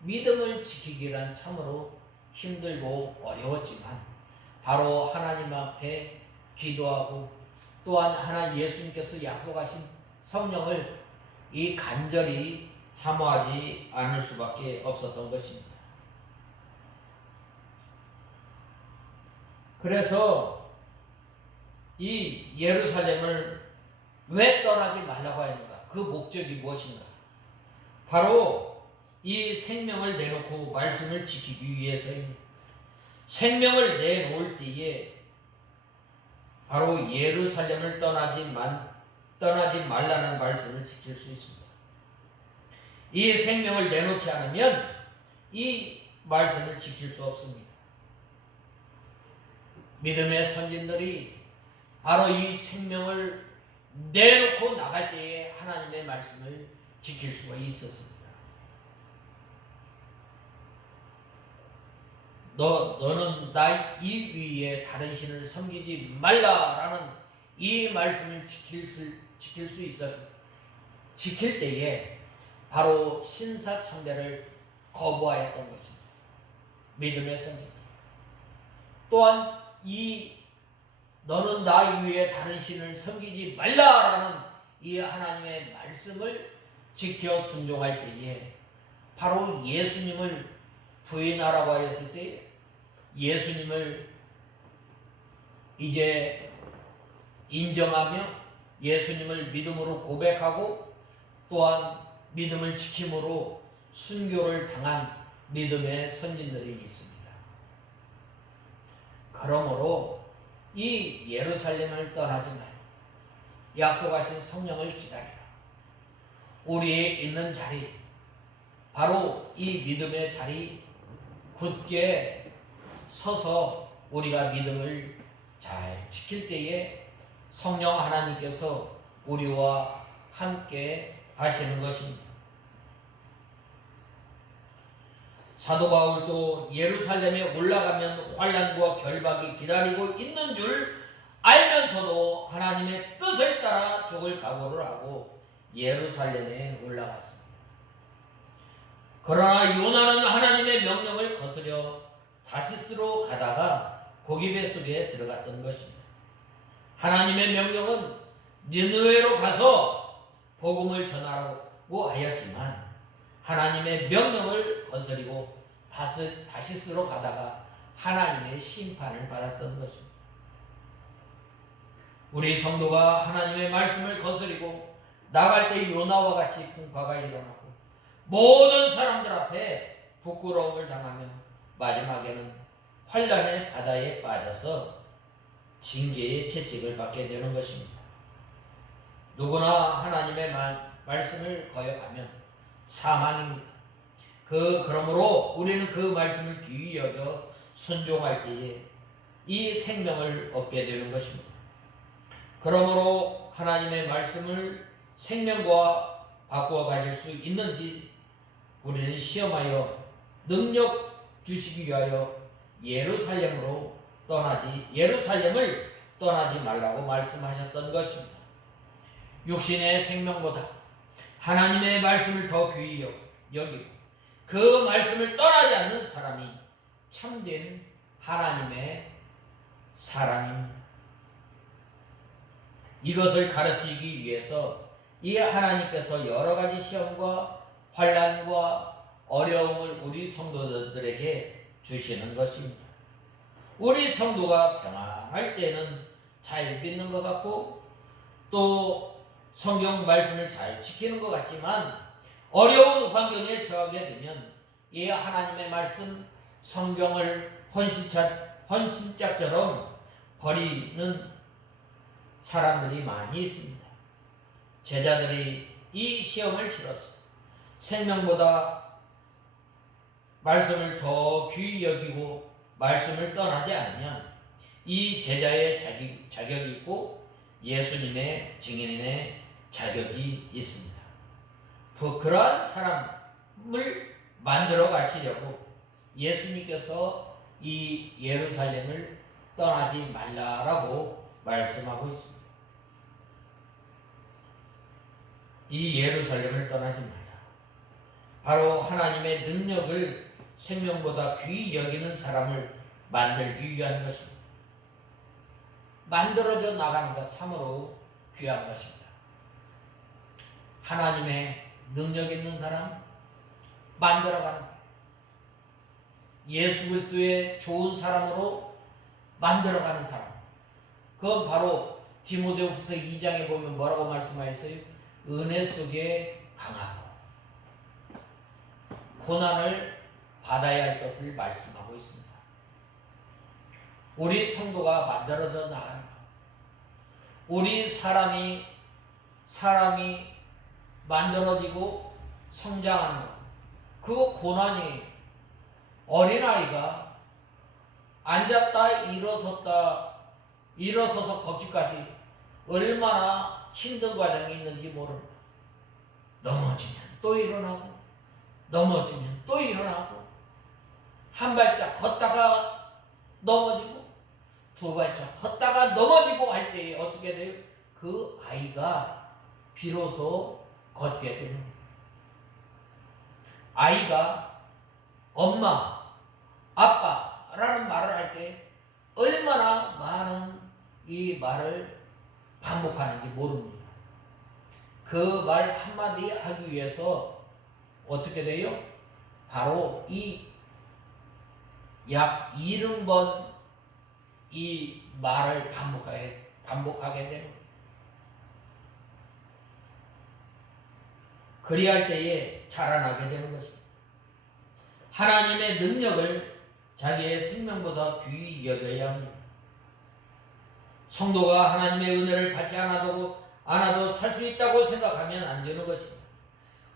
믿음을 지키기란 참으로 힘들고 어려웠지만 바로 하나님 앞에 기도하고 또한 예수님께서 약속하신 성령을 이 간절히 사모하지 않을 수밖에 없었던 것입니다. 그래서 이 예루살렘을 왜 떠나지 말라고 하는가? 그 목적이 무엇인가? 바로 이 생명을 내놓고 말씀을 지키기 위해서입니다. 생명을 내놓을 때에 바로 예루살렘을 떠나지 말라는 말씀을 지킬 수 있습니다. 이 생명을 내놓지 않으면 이 말씀을 지킬 수 없습니다. 믿음의 선진들이 바로 이 생명을 내놓고 나갈 때에 하나님의 말씀을 지킬 수가 있었습니다. 너는 나 이 위에 다른 신을 섬기지 말라라는 이 말씀을 지킬 때에 바로 신사참배를 거부하였던 것입니다. 믿음의 선진. 또한 너는 나 위에 다른 신을 섬기지 말라라는 이 하나님의 말씀을 지켜 순종할 때에 바로 예수님을 부인하라고 하였을 때 예수님을 이제 인정하며 예수님을 믿음으로 고백하고 또한 믿음을 지킴으로 순교를 당한 믿음의 선진들이 있습니다. 그러므로 이 예루살렘을 떠나지 말고 약속하신 성령을 기다리라. 우리의 있는 자리, 바로 이 믿음의 자리 굳게 서서 우리가 믿음을 잘 지킬 때에 성령 하나님께서 우리와 함께 하시는 것입니다. 사도 바울도 예루살렘에 올라가면 환난과 결박이 기다리고 있는 줄 알면서도 하나님의 뜻을 따라 죽을 각오를 하고 예루살렘에 올라갔습니다. 그러나 요나는 하나님의 명령을 거스려 다시스로 가다가 고기배 속에 들어갔던 것입니다. 하나님의 명령은 니느웨로 가서 복음을 전하라고 하였지만 하나님의 명령을 거스리고 다시스로 가다가 하나님의 심판을 받았던 것입니다. 우리 성도가 하나님의 말씀을 거스리고 나갈 때 요나와 같이 풍파가 일어나고 모든 사람들 앞에 부끄러움을 당하며 마지막에는 환난의 바다에 빠져서 징계의 채찍을 받게 되는 것입니다. 누구나 하나님의 말씀을 거역하면 사망입니다. 그러므로 우리는 그 말씀을 귀히 여겨 순종할 때에 이 생명을 얻게 되는 것입니다. 그러므로 하나님의 말씀을 생명과 바꾸어 가질 수 있는지 우리는 시험하여 능력 주시기 위하여 예루살렘을 떠나지 말라고 말씀하셨던 것입니다. 육신의 생명보다 하나님의 말씀을 더 귀히 여기고 그 말씀을 떠나지 않는 사람이 참된 하나님의 사람입니다. 이것을 가르치기 위해서 이 하나님께서 여러 가지 시험과 환난과 어려움을 우리 성도들에게 주시는 것입니다. 우리 성도가 평안할 때는 잘 믿는 것 같고 또 성경 말씀을 잘 지키는 것 같지만 어려운 환경에 처하게 되면 이 하나님의 말씀 성경을 헌신짝처럼 버리는 사람들이 많이 있습니다. 제자들이 이 시험을 치렀습니다. 생명보다 말씀을 더 귀히 여기고 말씀을 떠나지 않으면 이 제자의 자격이 있고 예수님의 증인의 자격이 있습니다. 그러한 사람을 만들어 가시려고 예수님께서 이 예루살렘을 떠나지 말라라고 말씀하고 있습니다. 이 예루살렘을 떠나지 말라. 바로 하나님의 능력을 생명보다 귀히 여기는 사람을 만들기 위한 것입니다. 만들어져 나가는 것 참으로 귀한 것입니다. 하나님의 능력 있는 사람 만들어가는 것. 예수 그리스도의 좋은 사람으로 만들어가는 사람. 그건 바로 디모데후서 2장에 보면 뭐라고 말씀하였어요? 은혜 속에 강하고 고난을 받아야 할 것을 말씀하고 있습니다. 우리 성도가 만들어져 나가는 것. 우리 사람이 만들어지고 성장하는 것. 그 고난이 어린아이가 앉았다 일어서서 걷기까지 얼마나 힘든 과정이 있는지 모릅니다. 넘어지면 또 일어나고 넘어지면 또 일어나고 한 발짝 걷다가 넘어지고 두 발짝 걷다가 넘어지고 할 때 어떻게 돼요? 그 아이가 비로소 걷게 됩니다. 아이가 엄마, 아빠라는 말을 할 때 얼마나 많은 이 말을 반복하는지 모릅니다. 그 말 한마디 하기 위해서 어떻게 돼요? 바로 이 약 70번 이 말을 반복하게 되는 거예요. 그리할 때에 자라나게 되는 것입니다. 하나님의 능력을 자기의 생명보다 귀히 여겨야 합니다. 성도가 하나님의 은혜를 받지 않아도 살 수 있다고 생각하면 안 되는 것입니다.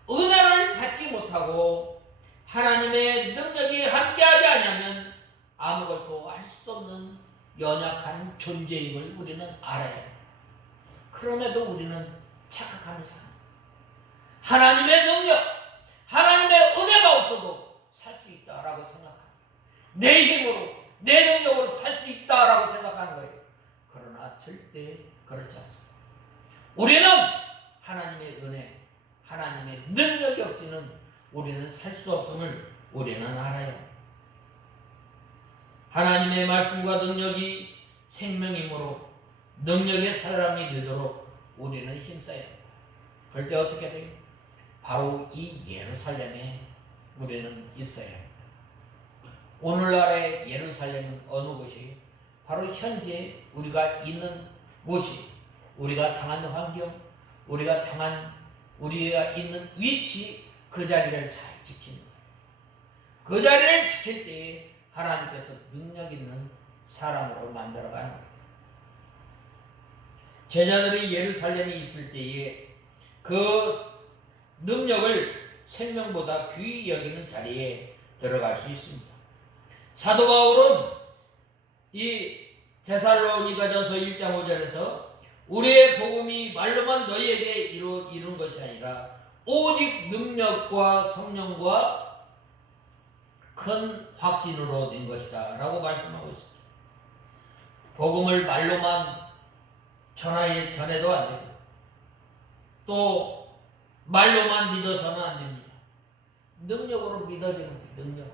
은혜를 받지 못하고 하나님의 능력이 함께하지 않으면 아무것도 알 수 없는 연약한 존재임을 우리는 알아야 합니다. 그럼에도 우리는 착각하면서 하나님의 능력, 하나님의 은혜가 없어도 살 수 있다라고 생각합니다. 내 힘으로, 내 능력으로 살 수 있다라고 생각하는 거예요. 그러나 절대 그렇지 않습니다. 우리는 하나님의 은혜, 하나님의 능력이 없이는 우리는 살 수 없음을 우리는 알아요. 하나님의 말씀과 능력이 생명이므로 능력의 사람이 되도록 우리는 힘써야 합니다. 그럴 때 어떻게 돼요? 바로 이 예루살렘에 우리는 있어야 합니다. 오늘날의 예루살렘은 어느 곳이에요? 바로 현재 우리가 있는 곳이, 우리가 당한 환경, 우리가 있는 위치, 그 자리를 잘 지키는 거예요. 그 자리를 지킬 때에 하나님께서 능력 있는 사람으로 만들어가는 거예요. 제자들이 예루살렘에 있을 때에 그 능력을 생명보다 귀히 여기는 자리에 들어갈 수 있습니다. 사도 바울은 이 데살로니가전서 1장 5절에서 우리의 복음이 말로만 너희에게 이룬 것이 아니라 오직 능력과 성령과 큰 확신으로 된 것이다 라고 말씀하고 있습니다. 복음을 말로만 전해도 안 되고 또 말로만 믿어서는 안 됩니다. 능력으로 믿어지는 거예요. 능력.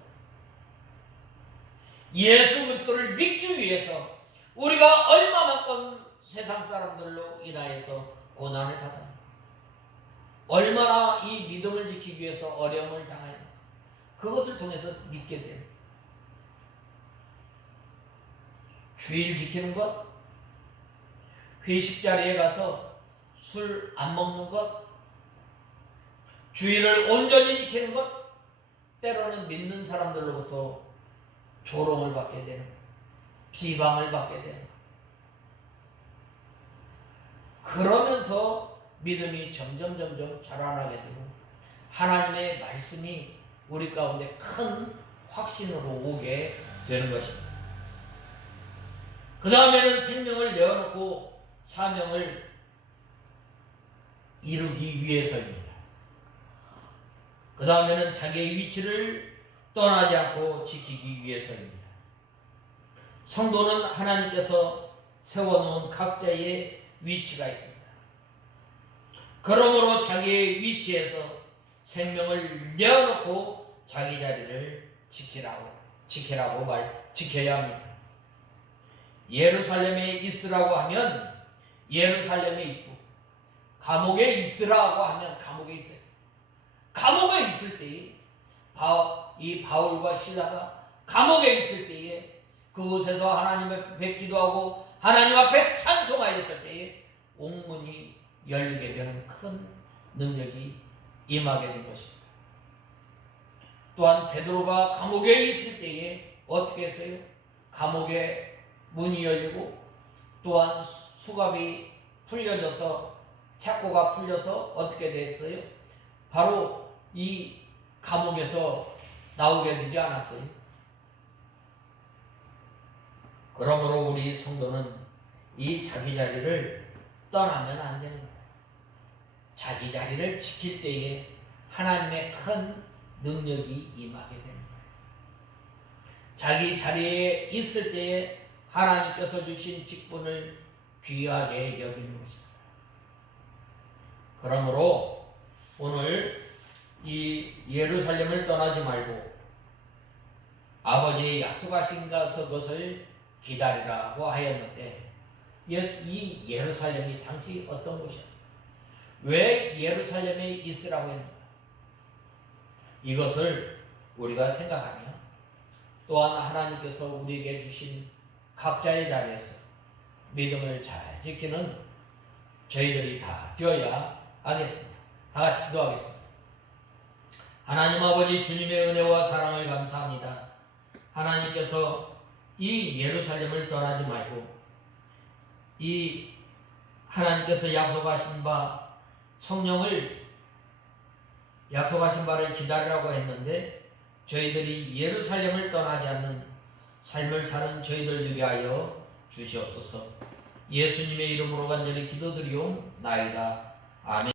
예수 그리스도를 믿기 위해서 우리가 얼마만큼 세상 사람들로 인하여서 고난을 받았는가, 얼마나 이 믿음을 지키기 위해서 어려움을 당하였는가, 그것을 통해서 믿게 돼요. 주일 지키는 것, 회식 자리에 가서 술 안 먹는 것, 주일을 온전히 지키는 것, 때로는 믿는 사람들로부터 조롱을 받게 되는, 비방을 받게 되는, 그러면서 믿음이 점점 자라나게 되고 하나님의 말씀이 우리 가운데 큰 확신으로 오게 되는 것입니다. 그 다음에는 생명을 내어놓고 사명을 이루기 위해서입니다. 그 다음에는 자기의 위치를 떠나지 않고 지키기 위해서입니다. 성도는 하나님께서 세워놓은 각자의 위치가 있습니다. 그러므로 자기의 위치에서 생명을 내어놓고 자기 자리를 지켜야 합니다. 예루살렘에 있으라고 하면 예루살렘에 있고, 감옥에 있으라고 하면 감옥에 있어요. 감옥에 있을 때에 이 바울과 실라가 감옥에 있을 때에 그곳에서 하나님 앞에 뵙기도 하고 하나님 앞에 찬송하였을 때에 옥문이 열리게 되는 큰 능력이 임하게 된 것입니다. 또한 베드로가 감옥에 있을 때에 어떻게 했어요? 감옥에 문이 열리고 또한 수갑이 풀려져서 착고가 풀려서 어떻게 됐어요? 바로 이 감옥에서 나오게 되지 않았어요. 그러므로 우리 성도는 이 자기 자리를 떠나면 안 되는 거예요. 자기 자리를 지킬 때에 하나님의 큰 능력이 임하게 되는 거예요. 자기 자리에 있을 때에 하나님께서 주신 직분을 귀하게 여기는 것입니다. 그러므로 오늘 이 예루살렘을 떠나지 말고 아버지의 약속하신 것을 기다리라고 하였는데, 이 예루살렘이 당시 어떤 곳이야? 왜 예루살렘에 있으라고 했는가? 이것을 우리가 생각하며 또한 하나님께서 우리에게 주신 각자의 자리에서 믿음을 잘 지키는 저희들이 다 되어야 하겠습니다. 다 같이 기도하겠습니다. 하나님 아버지 주님의 은혜와 사랑을 감사합니다. 하나님께서 이 예루살렘을 떠나지 말고 이 하나님께서 약속하신 바 성령을 약속하신 바를 기다리라고 했는데 저희들이 예루살렘을 떠나지 않는 삶을 사는 저희들 되게 하여 주시옵소서. 예수님의 이름으로 간절히 기도드리옵나이다. 아멘.